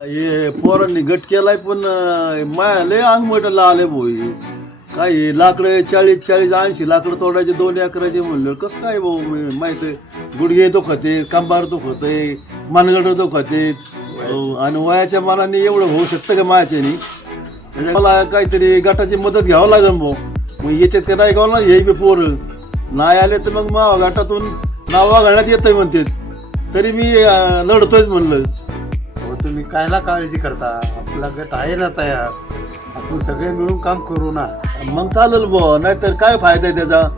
हे पोरांनी गट केलाय पण माया लय अंग मटला आले भाऊ. काय लाकडं 40-40-80 लाकडं तोडायचे 2 एकराचे म्हणलं कसं काय भाऊ. माहिती गुडघे दुखते, कंबार दुखते, मनगड दुखते आणि वयाच्या मनाने एवढं होऊ शकतं का माझ्याने. मला काहीतरी गटाची मदत घ्यावं लागेल भाऊ. मग येतात का नाही गावला हे बी पोरं नाही आले तर मग मावा गटातून नाव घालण्यात येतंय म्हणते. तरी मी लढतोयच म्हणलं. तुम्ही कायला काळजी करता, आपला गट आहे ना तयार, आपण सगळे मिळून काम करू ना. मग चालेल बुवा, नाहीतर काय फायदा आहे त्याचा.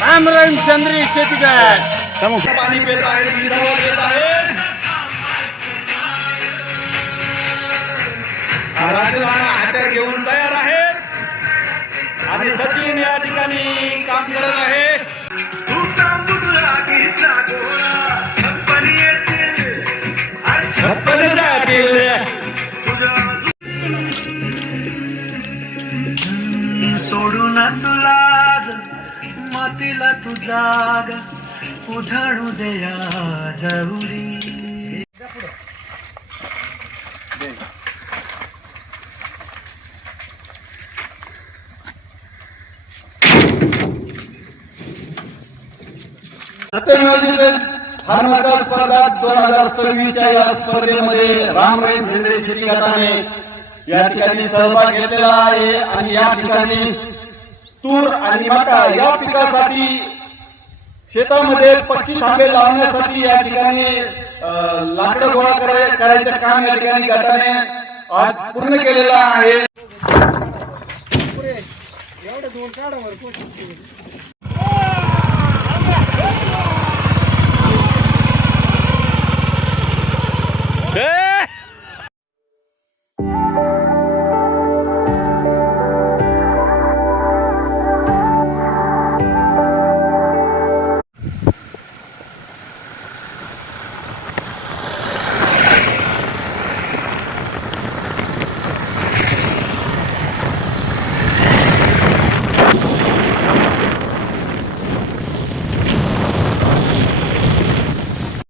राम राम चंद्री शेतीकार पाणी पेत आहे. हातात घेऊन तयार आहे आणि सचिन या ठिकाणी काम करत आहे. छप्पन जातील सोडून तुला मातीला तू जाग उधाणू दया जवळी. फार्मर स्पर्धा 2026च्या या स्पर्धेमध्ये रामराम झेंडे शेती गटाने या ठिकाणी सहभाग घेतलेला आहे आणि या ठिकाणी तूर आणि मका या पिकासाठी शेतामध्ये पक्षी थांबे लावण्यासाठी या ठिकाणी लाकडं गोळा करायचं काम या ठिकाणी गटाने आज पूर्ण केलेलं आहे.